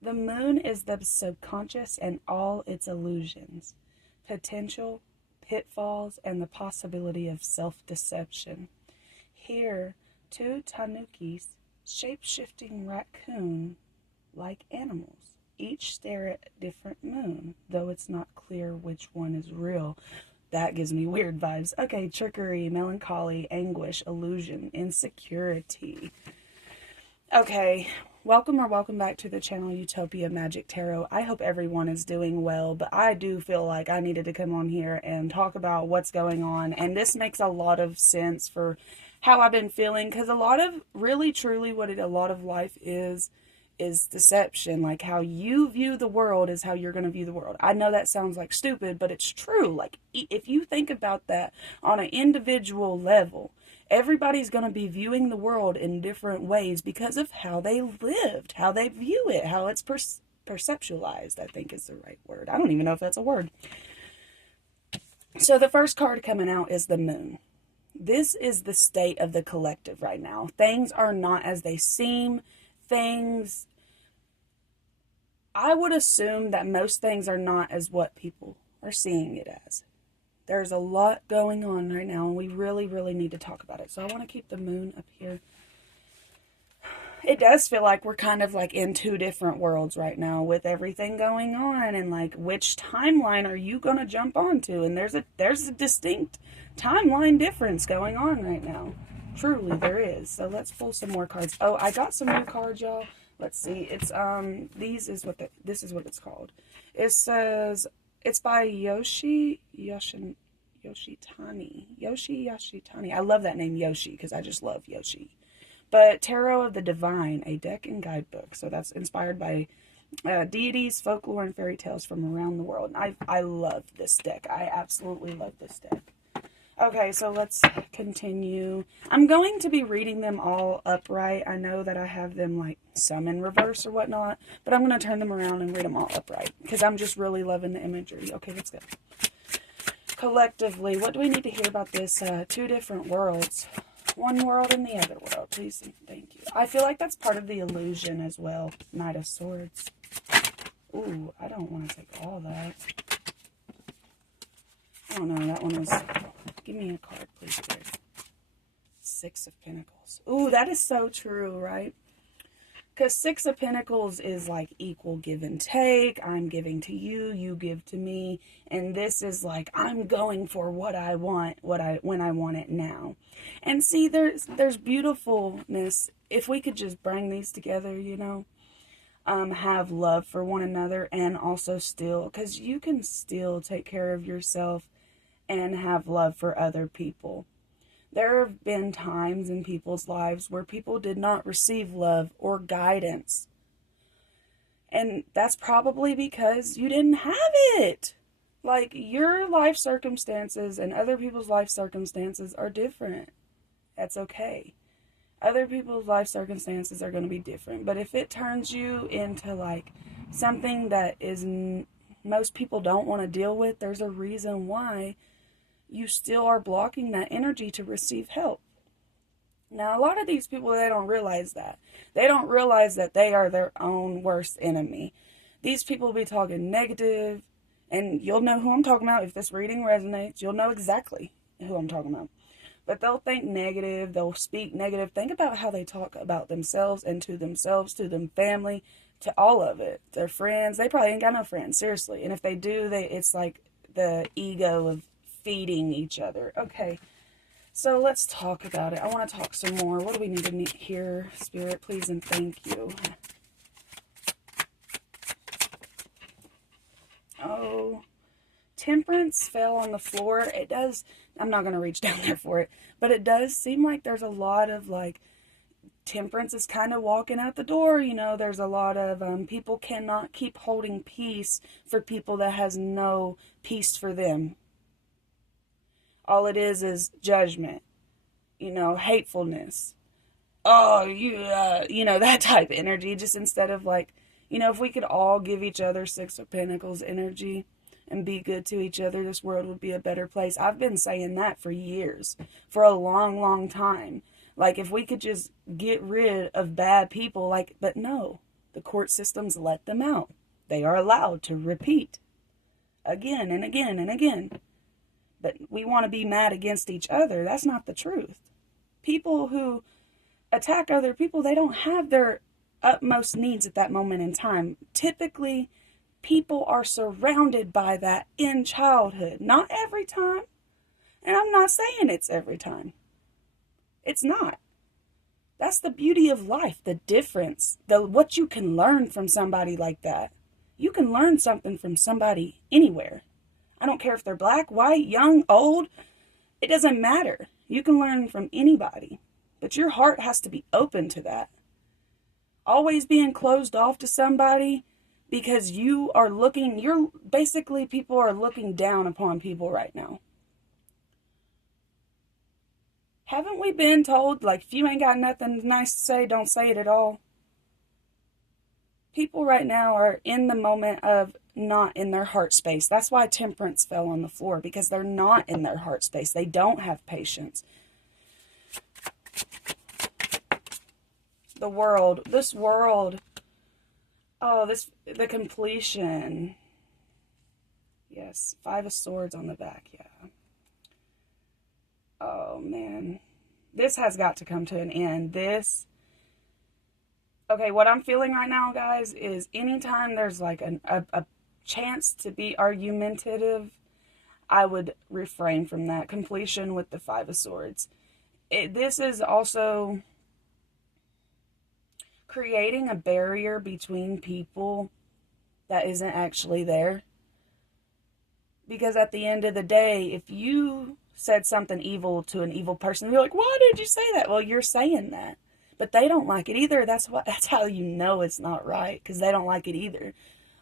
The moon is the subconscious and all its illusions, potential, pitfalls, and the possibility of self deception. Here, two tanukis, shape shifting raccoon like animals, each stare at a different moon, though it's not clear which one is real. That gives me weird vibes. Okay, trickery, melancholy, anguish, illusion, insecurity. Okay, welcome back to the channel Utopia Magic Tarot. I hope everyone is doing well, but I do feel like I needed to come on here and talk about what's going on. And this makes a lot of sense for how I've been feeling, because a lot of, really truly what a lot of life is deception. Like, how you view the world is how you're going to view the world. I know that sounds like stupid, but it's true. Like, if you think about that on an individual level, everybody's going to be viewing the world in different ways because of how they lived, how they view it, how it's perceptualized, I think is the right word. I don't even know if that's a word. So the first card coming out is the moon. This is the state of the collective right now. Things are not as they seem. I would assume that most things are not as what people are seeing it as. There's a lot going on right now, and we really, really need to talk about it. So I want to keep the moon up here. It does feel like we're kind of like in two different worlds right now with everything going on, and like, which timeline are you going to jump onto? And there's a distinct timeline difference going on right now. Truly, there is. So let's pull some more cards. Oh, I got some new cards, y'all. Let's see. It's this is what it's called. It says, it's by Yoshi Yoshitani. I love that name, Yoshi, because I just love Yoshi. But Tarot of the Divine, a deck and guidebook. So that's inspired by deities, folklore, and fairy tales from around the world. I love this deck. I absolutely love this deck. Okay, so let's continue. I'm going to be reading them all upright. I know that I have them like some in reverse or whatnot, but I'm going to turn them around and read them all upright because I'm just really loving the imagery. Okay, let's go. Collectively, what do we need to hear about this? Two different worlds. One world and the other world, please. Thank you. I feel like that's part of the illusion as well. Knight of Swords. Ooh, I don't want to take all that. Oh no, that one was... Give me a card, please, there. Six of Pentacles. Ooh, that is so true, right? Because Six of Pentacles is like equal give and take. I'm giving to you, you give to me. And this is like, I'm going for what I want, when I want it now. And see, there's beautifulness. If we could just bring these together, you know. Have love for one another, and also still, because you can still take care of yourself and have love for other people. There have been times in people's lives where people did not receive love or guidance. And that's probably because you didn't have it. Like, your life circumstances and other people's life circumstances are different. That's okay. Other people's life circumstances are going to be different. But if it turns you into like something that is most people don't want to deal with, there's a reason why you still are blocking that energy to receive help. Now, a lot of these people, they don't realize that. They don't realize that they are their own worst enemy. These people will be talking negative, and you'll know who I'm talking about. If this reading resonates, you'll know exactly who I'm talking about. But they'll think negative, they'll speak negative. Think about how they talk about themselves, to them family, to all of it. Their friends, they probably ain't got no friends, seriously. And if they do, it's like the ego of feeding each other. Okay, so let's talk about it. I want to talk some more. What do we need to hear, Spirit, please and thank you. Oh, Temperance fell on the floor. It does, I'm not going to reach down there for it, but it does seem like there's a lot of like, Temperance is kind of walking out the door. You know, there's a lot of people cannot keep holding peace for people that has no peace for them. All it is judgment, you know, hatefulness. Oh, you know, that type of energy. Just instead of like, you know, if we could all give each other Six of Pentacles energy and be good to each other, this world would be a better place. I've been saying that for years, for a long, long time. Like, if we could just get rid of bad people, like, but no. The court systems let them out. They are allowed to repeat again and again and again. But we want to be mad against each other. That's not the truth. People who attack other people, they don't have their utmost needs at that moment in time. Typically, people are surrounded by that in childhood. Not every time. And I'm not saying it's every time. It's not. That's the beauty of life, the difference, what you can learn from somebody like that. You can learn something from somebody anywhere. I don't care if they're black, white, young, old. It doesn't matter. You can learn from anybody. But your heart has to be open to that. Always being closed off to somebody because people are looking down upon people right now. Haven't we been told, like, if you ain't got nothing nice to say, don't say it at all? People right now are in the moment of not in their heart space. That's why temperance fell on the floor, because they're not in their heart space. They don't have patience. The world, the completion. Yes, 5 of Swords on the back, yeah. Oh, man. This has got to come to an end. Okay, what I'm feeling right now, guys, is anytime there's like a chance to be argumentative, I would refrain from that. Completion with the 5 of Swords. This is also creating a barrier between people that isn't actually there. Because at the end of the day, if you said something evil to an evil person, you're like, why did you say that? Well, you're saying that. But they don't like it either. That's how you know it's not right, because they don't like it either.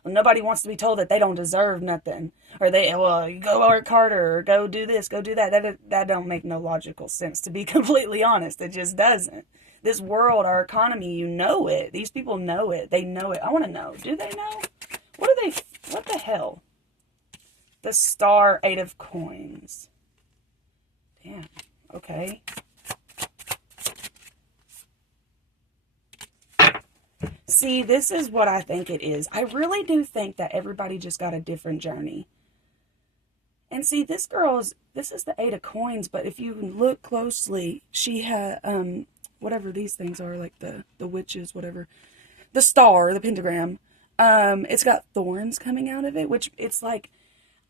Well, nobody wants to be told that they don't deserve nothing. Or you go work harder, or go do this, go do that. That don't make no logical sense, to be completely honest. It just doesn't. This world, our economy, you know it. These people know it. They know it. I want to know. Do they know? What the hell? The Star, 8 of Coins. Damn. Okay. See, this is what I think it is. I really do think that everybody just got a different journey. And see, this is the 8 of Coins, but if you look closely, she had, whatever these things are, like the witches, whatever. The star, the pentagram. It's got thorns coming out of it, which it's like,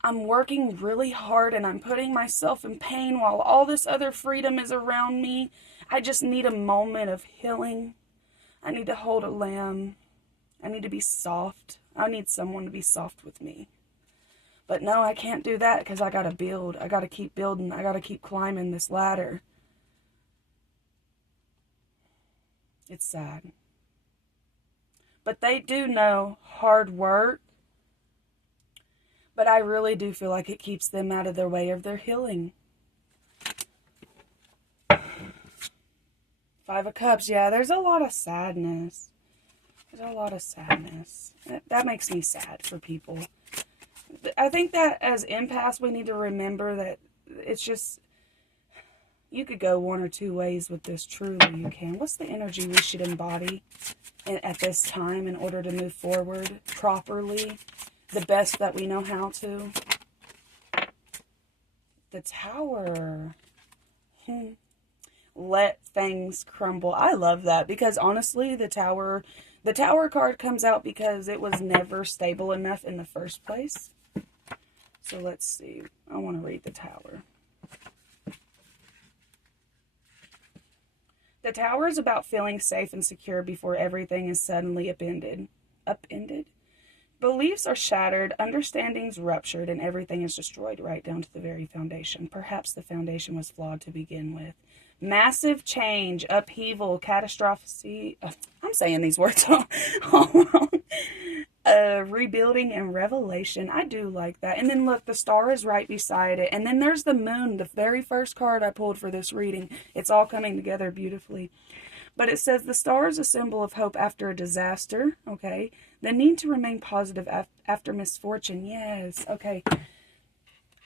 I'm working really hard and I'm putting myself in pain while all this other freedom is around me. I just need a moment of healing. I need to hold a lamb. I need to be soft. I need someone to be soft with me. But no, I can't do that because I gotta build. I gotta keep building. I gotta keep climbing this ladder. It's sad. But they do know hard work. But I really do feel like it keeps them out of their way of their healing. 5 of Cups. Yeah, there's a lot of sadness. There's a lot of sadness. That makes me sad for people. I think that as empaths, we need to remember that it's just, you could go one or two ways with this. Truly, you can. What's the energy we should embody at this time in order to move forward properly? The best that we know how to. The Tower. Let things crumble. I love that, because honestly, the Tower card comes out because it was never stable enough in the first place. So let's see. I want to read the Tower. The Tower is about feeling safe and secure before everything is suddenly upended. Upended? Beliefs are shattered, understandings ruptured, and everything is destroyed right down to the very foundation. Perhaps the foundation was flawed to begin with. Massive change, upheaval, catastrophe. I'm saying these words all wrong. Rebuilding and revelation. I do like that. And then look, the star is right beside it. And then there's the moon, the very first card I pulled for this reading. It's all coming together beautifully. But it says the star is a symbol of hope after a disaster. Okay. The need to remain positive after misfortune. Yes. Okay.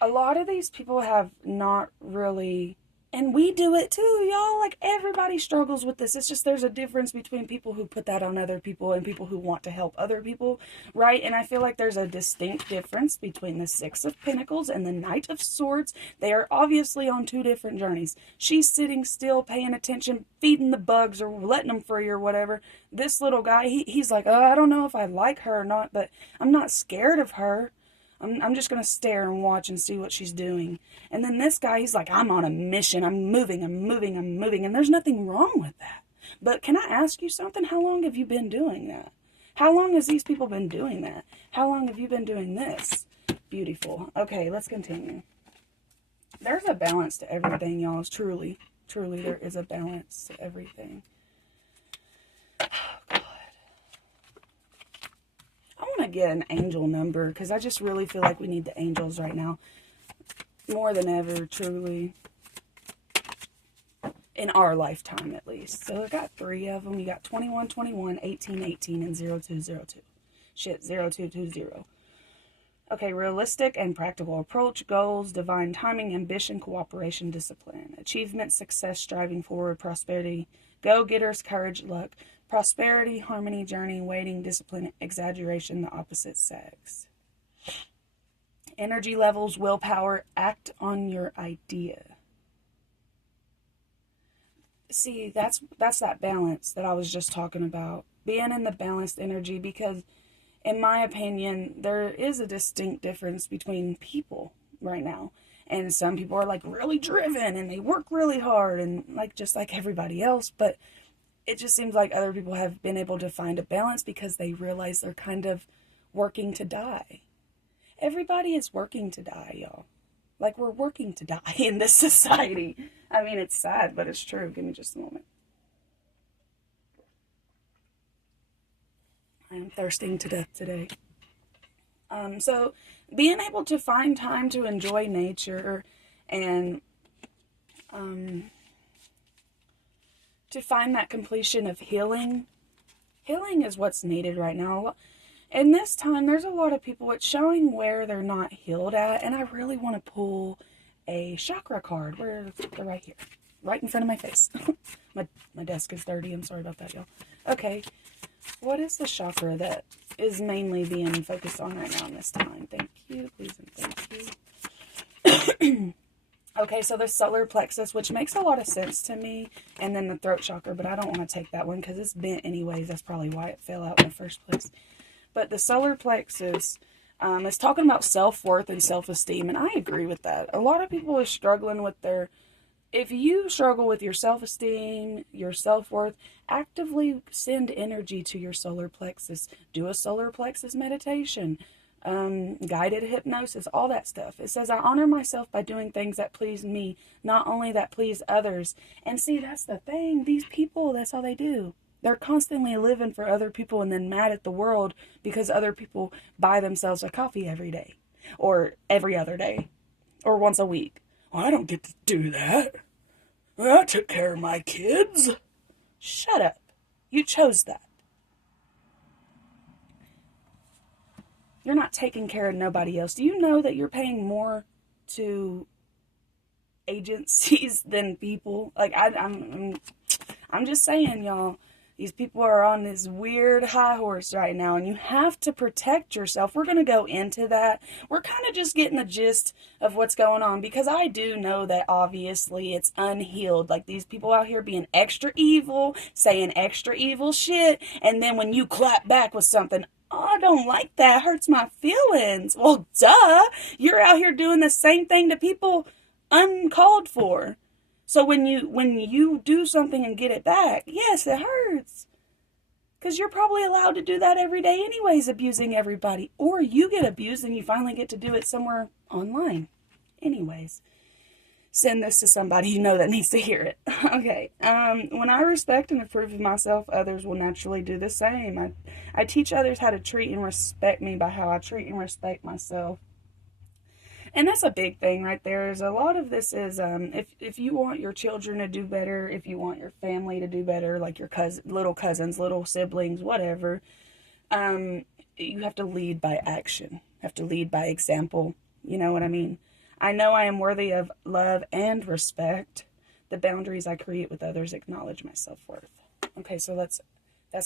A lot of these people have not really And we do it too, y'all. Like, everybody struggles with this. It's just there's a difference between people who put that on other people and people who want to help other people, right? And I feel like there's a distinct difference between the Six of Pentacles and the Knight of Swords. They are obviously on two different journeys. She's sitting still, paying attention, feeding the bugs or letting them free or whatever. This little guy, he's like, oh, I don't know if I like her or not, but I'm not scared of her. I'm just going to stare and watch and see what she's doing. And then this guy, he's like, I'm on a mission. I'm moving. And there's nothing wrong with that. But can I ask you something? How long have you been doing that? How long has these people been doing that? How long have you been doing this? Beautiful. Okay, let's continue. There's a balance to everything, y'all. Truly, there is a balance to everything. I want to get an angel number because I just really feel like we need the angels right now. More than ever, truly. In our lifetime, at least. So I got 3 of them. You got 21, 21, 18, 18, and 0202. Shit, 0220. Okay, realistic and practical approach, goals, divine timing, ambition, cooperation, discipline, achievement, success, striving forward, prosperity, go-getters, courage, luck, prosperity, harmony, journey, waiting, discipline, exaggeration, the opposite sex. Energy levels, willpower, act on your idea. See, that's that balance that I was just talking about. Being in the balanced energy, because in my opinion, there is a distinct difference between people right now. And some people are like really driven and they work really hard and like just like everybody else, but it just seems like other people have been able to find a balance because they realize they're kind of working to die. Everybody is working to die, y'all. Like, we're working to die in this society. I mean, it's sad, but it's true. Give me just a moment. I am thirsting to death today. So being able to find time to enjoy nature and to find that completion of healing. Healing is what's needed right now. And this time, there's a lot of people, it's showing where they're not healed at, and I really want to pull a chakra card. Where they're right here, right in front of my face. my desk is dirty. I'm sorry about that, y'all. Okay, what is the chakra that is mainly being focused on right now in this time? Thank you, please, and thank you. Okay, so the solar plexus, which makes a lot of sense to me, and then the throat chakra, but I don't want to take that one because it's bent anyways. That's probably why it fell out in the first place. But the solar plexus is talking about self-worth and self-esteem, and I agree with that. A lot of people are struggling with if you struggle with your self-esteem, your self-worth, actively send energy to your solar plexus. Do a solar plexus meditation, guided hypnosis, all that stuff. It says, I honor myself by doing things that please me, not only that please others. And see, that's the thing. These people, that's all they do. They're constantly living for other people and then mad at the world because other people buy themselves a coffee every day or every other day or once a week. Well, I don't get to do that. I took care of my kids. Shut up. You chose that. You're not taking care of nobody else. Do you know that you're paying more to agencies than people? Like, I'm just saying, y'all. These people are on this weird high horse right now, and you have to protect yourself. We're going to go into that. We're kind of just getting the gist of what's going on, because I do know that obviously it's unhealed. Like, these people out here being extra evil, saying extra evil shit, and then when you clap back with something, oh, I don't like that, hurts my feelings. Well, duh, you're out here doing the same thing to people uncalled for. So when you do something and get it back, yes, it hurts. Because you're probably allowed to do that every day anyways, abusing everybody. Or you get abused and you finally get to do it somewhere online. Anyways, send this to somebody you know that needs to hear it. Okay. When I respect and approve of myself, others will naturally do the same. I teach others how to treat and respect me by how I treat and respect myself. And that's a big thing right there. Is a lot of this is if you want your children to do better, if you want your family to do better, like your little cousins, little siblings, whatever, you have to lead by action. You have to lead by example. You know what I mean? I know I am worthy of love and respect. The boundaries I create with others acknowledge my self-worth. Okay, so that's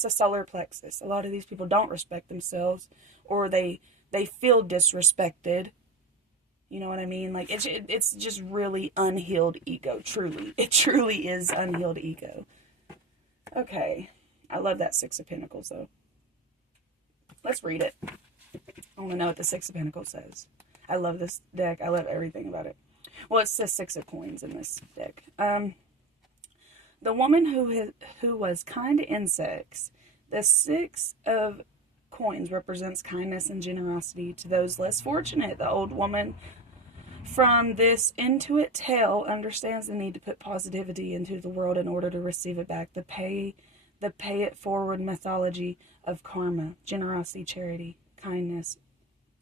a solar plexus. A lot of these people don't respect themselves, or they feel disrespected. You know what I mean? Like, it's just really unhealed ego, truly. It truly is unhealed ego. Okay, I love that Six of Pentacles, though. Let's read it. I want to know what the Six of Pentacles says. I love this deck. I love everything about it. Well, it says Six of Coins in this deck. The woman who was kind to insects. The Six of Coins represents kindness and generosity to those less fortunate. The old woman from this Intuit tale understands the need to put positivity into the world in order to receive it back. The pay it forward mythology of karma, generosity, charity, kindness,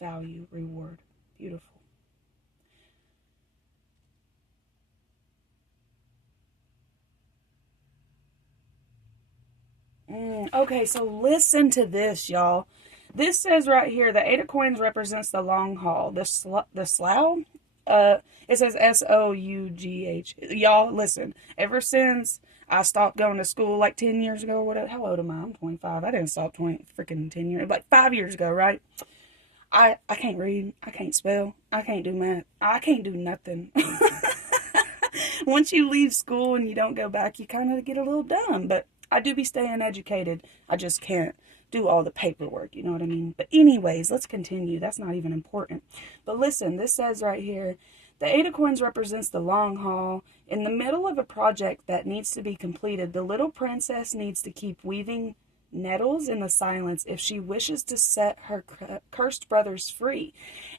value, reward. Beautiful. Okay, so listen to this, y'all. This says right here, the Eight of Coins represents the long haul. The slough, it says S-O-U-G-H. Y'all, listen. Ever since I stopped going to school like 10 years ago or whatever. How old am I? I'm 25. I didn't stop 10 years. Like 5 years ago, right? I can't read. I can't spell. I can't do math. I can't do nothing. Once you leave school and you don't go back, you kind of get a little dumb. But I do be staying educated. I just can't do all the paperwork, you know what I mean? But anyways, let's continue. That's not even important. But listen, this says right here, the Eight of Coins represents the long haul. In the middle of a project that needs to be completed, the little princess needs to keep weaving nettles in the silence if she wishes to set her cursed brothers free.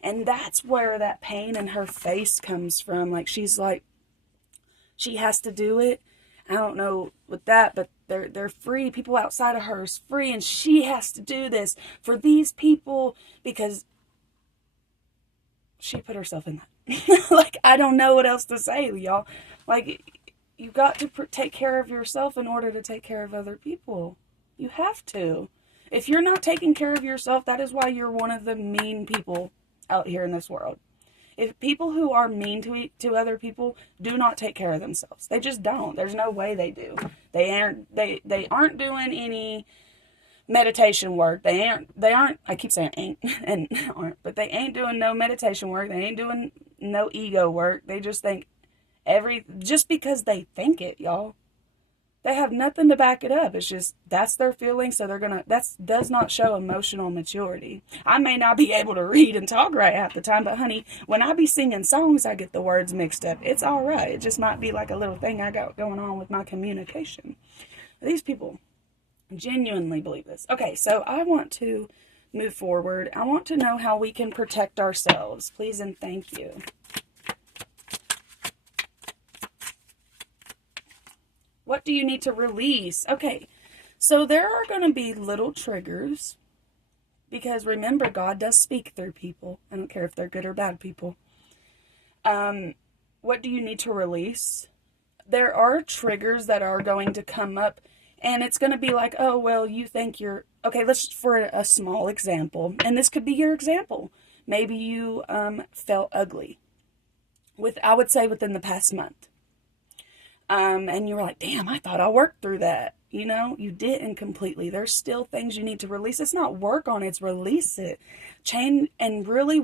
And that's where that pain in her face comes from. Like, she's like, she has to do it. I don't know with that, but they're free. People outside of her is free, and she has to do this for these people because she put herself in that. Like, I don't know what else to say, y'all. Like, you got to take care of yourself in order to take care of other people. You have to. If you're not taking care of yourself, that is why you're one of the mean people out here in this world. If people who are mean to other people do not take care of themselves, they just don't. There's no way they do. They aren't doing any meditation work. They aren't. I keep saying ain't and aren't, but they ain't doing no meditation work. They ain't doing no ego work. They just think just because they think it, y'all. They have nothing to back it up. It's just, that's their feeling, so that does not show emotional maturity. I may not be able to read and talk right half the time, but honey, when I be singing songs, I get the words mixed up. It's all right. It just might be like a little thing I got going on with my communication. These people genuinely believe this. Okay, so I want to move forward. I want to know how we can protect ourselves. Please and thank you. What do you need to release? Okay, so there are going to be little triggers because remember, God does speak through people. I don't care if they're good or bad people. What do you need to release? There are triggers that are going to come up, and it's going to be like, oh, well, you think you're... Okay, let's, for a small example, and this could be your example. Maybe you felt ugly, I would say within the past month. And you were like, damn, I thought I worked through that. You know, you didn't completely. There's still things you need to release. It's not work on it, it's release it. Change, and really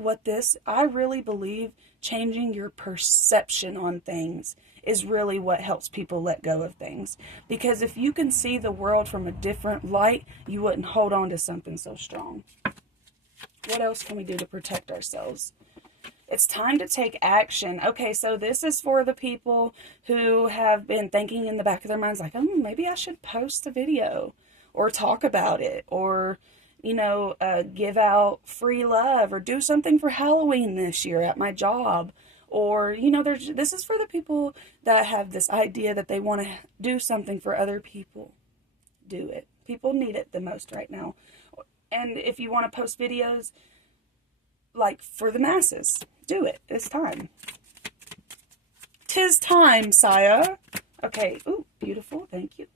I really believe changing your perception on things is really what helps people let go of things. Because if you can see the world from a different light, you wouldn't hold on to something so strong. What else can we do to protect ourselves? It's time to take action. Okay, so this is for the people who have been thinking in the back of their minds, like, oh, maybe I should post a video or talk about it or, you know, give out free love or do something for Halloween this year at my job. Or, you know, this is for the people that have this idea that they want to do something for other people. Do it. People need it the most right now. And if you want to post videos, like, for the masses, do it. It's time. 'Tis time, sire. Okay. Ooh, beautiful. Thank you.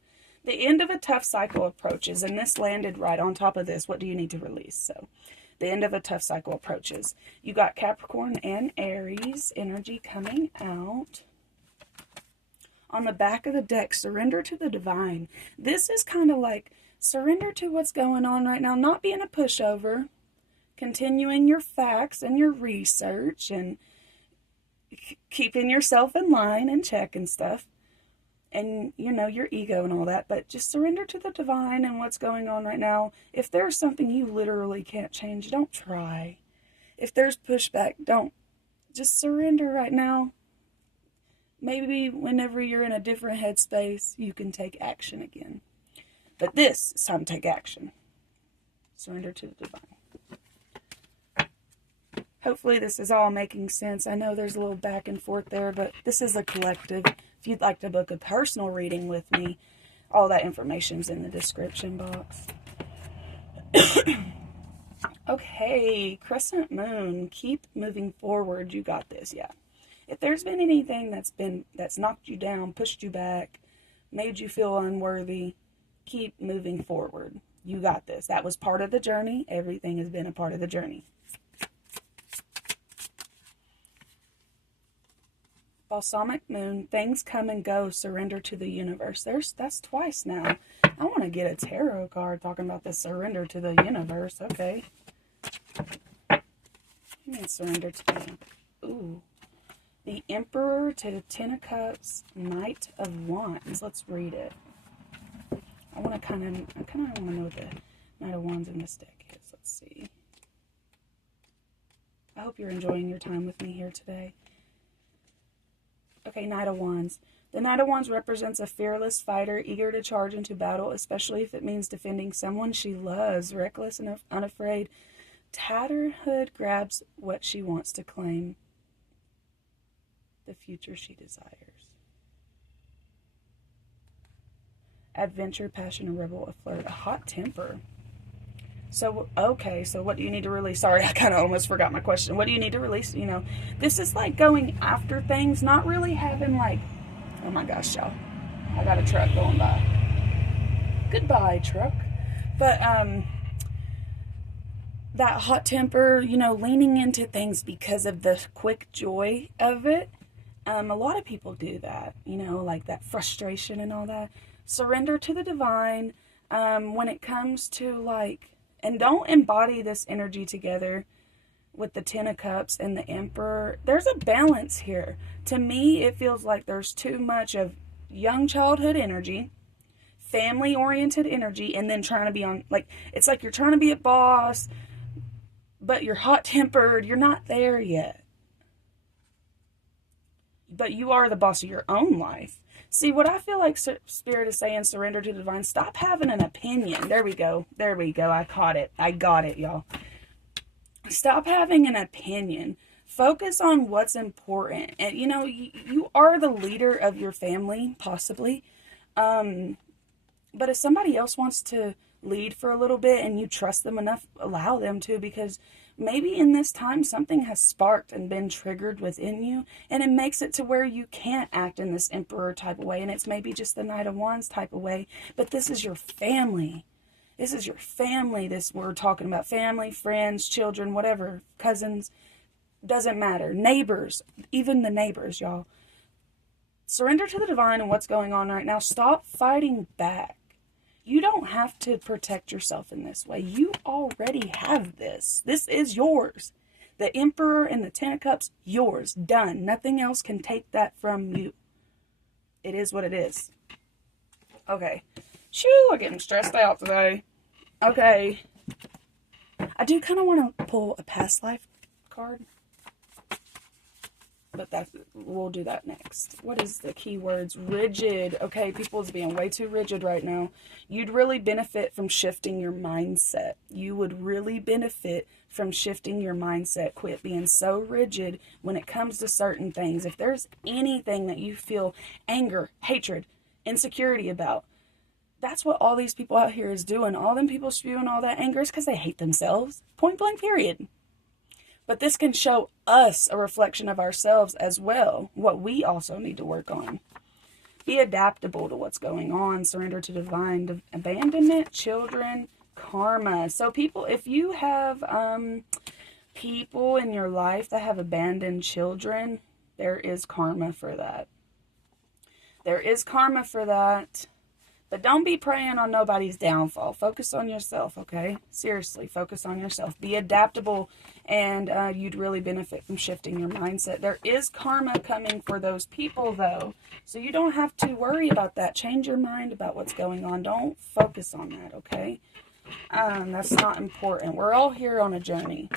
The end of a tough cycle approaches, and this landed right on top of this. What do you need to release? So, the end of a tough cycle approaches. You got Capricorn and Aries energy coming out. On the back of the deck, surrender to the divine. This is kind of like surrender to what's going on right now, not being a pushover, continuing your facts and your research and keeping yourself in line and check and stuff. And, you know, your ego and all that, but just surrender to the divine and what's going on right now. If there's something you literally can't change, don't try. If there's pushback, don't. Just surrender right now. Maybe whenever you're in a different headspace, you can take action again. But this is time to take action. Surrender to the divine. Hopefully this is all making sense. I know there's a little back and forth there, but this is a collective. If you'd like to book a personal reading with me, all that information's in the description box. Okay, Crescent Moon, keep moving forward. You got this, yeah. If there's been anything that's knocked you down, pushed you back, made you feel unworthy, keep moving forward. You got this. That was part of the journey. Everything has been a part of the journey. Balsamic Moon, things come and go, surrender to the universe. That's twice now. I want to get a tarot card talking about this surrender to the universe. Okay. I mean surrender to the... Ooh. The Emperor to the Ten of Cups, Knight of Wands. Let's read it. I kind of want to know what the Knight of Wands in this deck is. Let's see. I hope you're enjoying your time with me here today. Okay, Knight of Wands. The Knight of Wands represents a fearless fighter, eager to charge into battle, especially if it means defending someone she loves, reckless and unafraid. Tatterhood grabs what she wants to claim, the future she desires. Adventure, passion, a rebel, a flirt, a hot temper. So, okay, so what do you need to release? Sorry, I kind of almost forgot my question. What do you need to release? You know, this is like going after things, not really having like, oh my gosh, y'all. I got a truck going by. Goodbye, truck. But, that hot temper, you know, leaning into things because of the quick joy of it. A lot of people do that, you know, like that frustration and all that. Surrender to the divine. When it comes to like, and don't embody this energy together with the Ten of Cups and the Emperor. There's a balance here. To me, it feels like there's too much of young childhood energy, family-oriented energy, and then trying to be on, like, it's like you're trying to be a boss, but you're hot-tempered. You're not there yet. But you are the boss of your own life. See, what I feel like Spirit is saying, surrender to the divine. Stop having an opinion. There we go. There we go. I caught it. I got it, y'all. Stop having an opinion. Focus on what's important. And, you know, you are the leader of your family, possibly. But if somebody else wants to lead for a little bit and you trust them enough, allow them to, because maybe in this time something has sparked and been triggered within you, and it makes it to where you can't act in this Emperor type of way, and it's maybe just the Knight of Wands type of way, but this is your family. This is your family. We're talking about family, friends, children, whatever, cousins, doesn't matter. Neighbors, even the neighbors, y'all. Surrender to the divine and what's going on right now. Stop fighting back. You don't have to protect yourself in this way. You already have this. This is yours. The Emperor and the Ten of Cups, yours. Done. Nothing else can take that from you. It is what it is. Okay. Shoo, I'm getting stressed out today. Okay. I do kind of want to pull a past life card. But we'll do that next. What is the keywords? Rigid. Okay, people's being way too rigid right now. You'd really benefit from shifting your mindset. You would really benefit from shifting your mindset. Quit being so rigid when it comes to certain things. If there's anything that you feel anger, hatred, insecurity about, that's what all these people out here is doing. All them people spewing all that anger is because they hate themselves. Point blank, period. But this can show us a reflection of ourselves as well, what we also need to work on. Be adaptable to what's going on. Surrender to divine abandonment, children, karma. So people, if you have people in your life that have abandoned children, there is karma for that. There is karma for that. But don't be preying on nobody's downfall. Focus on yourself, okay? Seriously, focus on yourself. Be adaptable, and you'd really benefit from shifting your mindset. There is karma coming for those people, though. So you don't have to worry about that. Change your mind about what's going on. Don't focus on that, okay? That's not important. We're all here on a journey.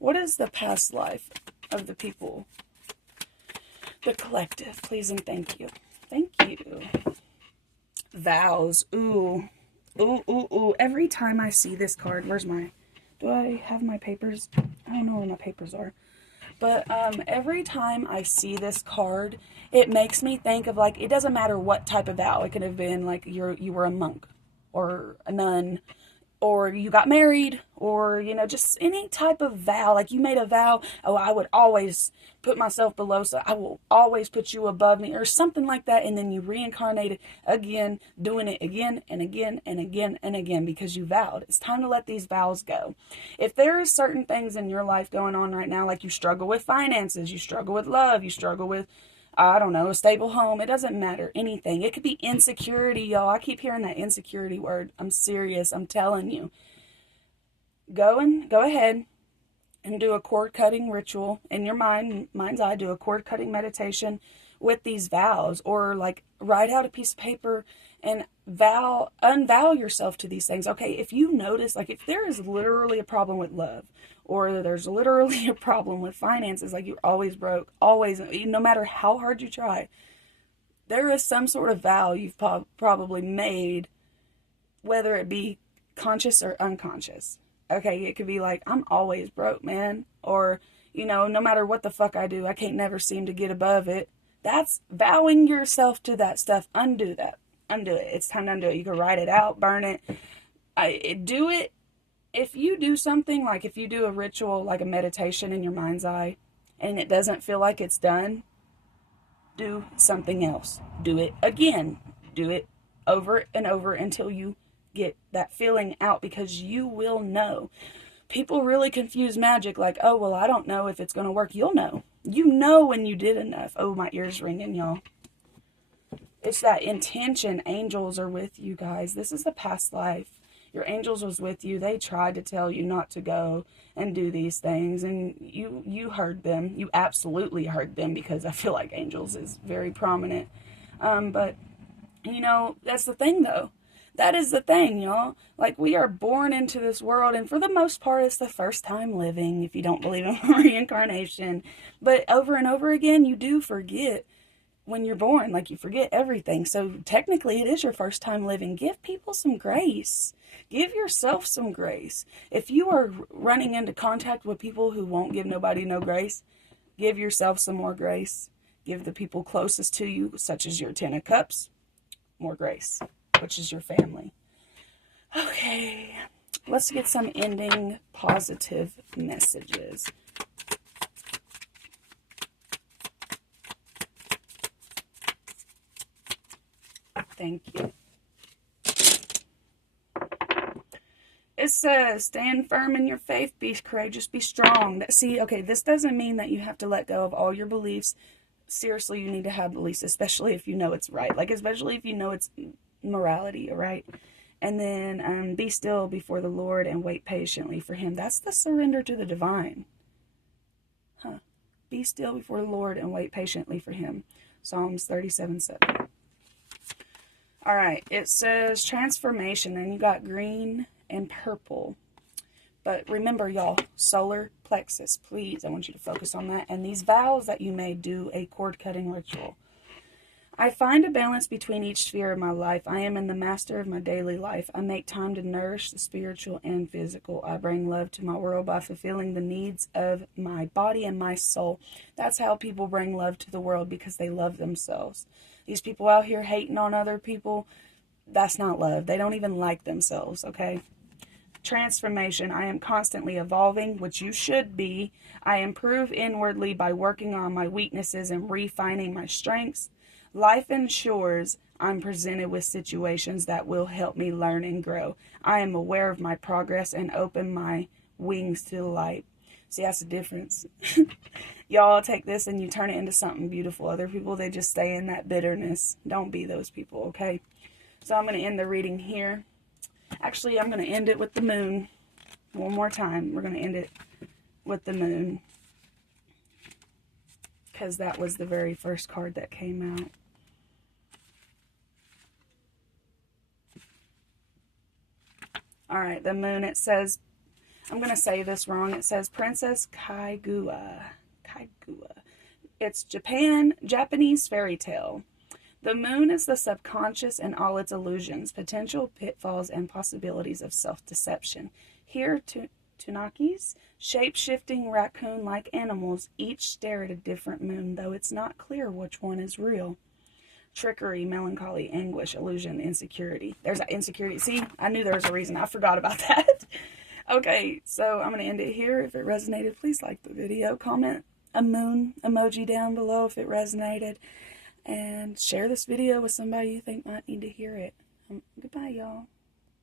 What is the past life of the people? The collective, please and thank you. Thank you. Vows. Ooh. Ooh, ooh, ooh. Every time I see this card, do I have my papers? I don't know where my papers are. But every time I see this card, it makes me think of, like, it doesn't matter what type of vow. It could have been like you were a monk or a nun, or you got married, or, you know, just any type of vow. Like, you made a vow, oh, I would always put myself below, so I will always put you above me, or something like that. And then you reincarnated again, doing it again and again and again and again, because you vowed. It's time to let these vows go. If there is certain things in your life going on right now, like you struggle with finances, you struggle with love, you struggle with, I don't know, a stable home. It doesn't matter. Anything. It could be insecurity, y'all. I keep hearing that insecurity word. I'm serious. I'm telling you. Go ahead and do a cord cutting ritual in your mind's eye. Do a cord cutting meditation with these vows, or like write out a piece of paper and unvow yourself to these things. Okay, if you notice, like, if there is literally a problem with love, or there's literally a problem with finances, like you're always broke, always, no matter how hard you try, there is some sort of vow you've probably made, whether it be conscious or unconscious. Okay, it could be like, I'm always broke, man. Or, you know, no matter what the fuck I do, I can't never seem to get above it. That's vowing yourself to that stuff. Undo that. Undo it. It's time to undo it. You can write it out, burn it. Do it. If you do something, like if you do a ritual, like a meditation in your mind's eye, and it doesn't feel like it's done, do something else. Do it again. Do it over and over until you get that feeling out, because you will know. People really confuse magic, like, oh, well, I don't know if it's going to work. You'll know. You know when you did enough. Oh, my ear's ringing, y'all. It's that intention. Angels are with you, guys. This is the past life. Your angels was with you. They tried to tell you not to go and do these things, and you heard them. You absolutely heard them, because I feel like angels is very prominent. But, you know, that's the thing, though. That is the thing, y'all. Like, we are born into this world, and for the most part, it's the first time living, if you don't believe in reincarnation. But over and over again, you do forget when you're born. Like, you forget everything. So technically, it is your first time living. Give people some grace. Give yourself some grace. If you are running into contact with people who won't give nobody no grace, give yourself some more grace. Give the people closest to you, such as your 10 of Cups, more grace, which is your family. Okay, let's get some ending positive messages. Thank you. It says, stand firm in your faith, be courageous, be strong. See, okay, this doesn't mean that you have to let go of all your beliefs. Seriously, you need to have beliefs, especially if you know it's right. Like, especially if you know it's morality, all right? And then be still before the Lord and wait patiently for him. That's the surrender to the divine. Be still before the Lord and wait patiently for him. Psalms 37:7. All right, it says transformation, and you got green and purple. But remember, y'all, solar plexus, please, I want you to focus on that. And these vows that you may do a cord cutting ritual. I find a balance between each sphere of my life. I am in the master of my daily life. I make time to nourish the spiritual and physical. I bring love to my world by fulfilling the needs of my body and my soul. That's how people bring love to the world, because they love themselves. These people out here hating on other people, that's not love. They don't even like themselves, okay? Transformation. I am constantly evolving, which you should be. I improve inwardly by working on my weaknesses and refining my strengths. Life ensures I'm presented with situations that will help me learn and grow. I am aware of my progress and open my wings to the light. See, that's the difference. Y'all take this and you turn it into something beautiful. Other people, they just stay in that bitterness. Don't be those people, okay? So I'm going to end the reading here. Actually, I'm going to end it with the moon. One more time. We're going to end it with the moon. Because that was the very first card that came out. Alright, the moon, it says, I'm going to say this wrong. It says Princess Kaiguya. Kaiguya. It's Japanese fairy tale. The moon is the subconscious and all its illusions, potential pitfalls, and possibilities of self-deception. Here, Tunakis, shape-shifting raccoon-like animals, each stare at a different moon, though it's not clear which one is real. Trickery, melancholy, anguish, illusion, insecurity. There's that insecurity. See, I knew there was a reason. I forgot about that. Okay, so I'm going to end it here. If it resonated, please like the video. Comment a moon emoji down below if it resonated. And share this video with somebody you think might need to hear it. Goodbye, y'all.